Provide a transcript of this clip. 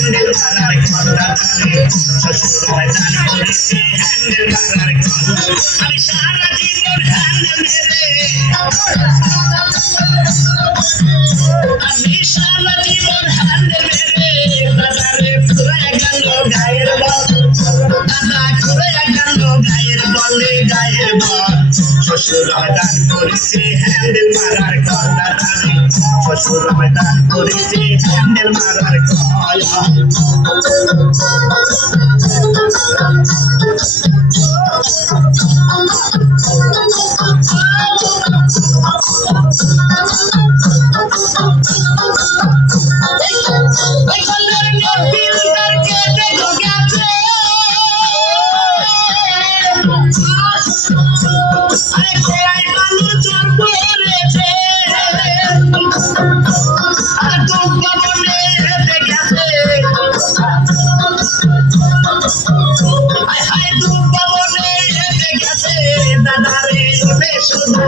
handle মারার কথা জানে শ্বশুর দান করেছে হ্যান্ডেল মারার কথা আমি সারা জীবন হ্যান্ডেল মেরে আমি সারা জীবন হ্যান্ডেল মেরে দাদারে ঘুরে গেল গায়ের বল দাদা ঘুরে গেল গায়ের বলে গায়ের বল শ্বশুর দান করেছে হ্যান্ডেল মারার কথা জানে শ্বশুর দান করেছে হ্যান্ডেল মারার কথা দাদারে শুধু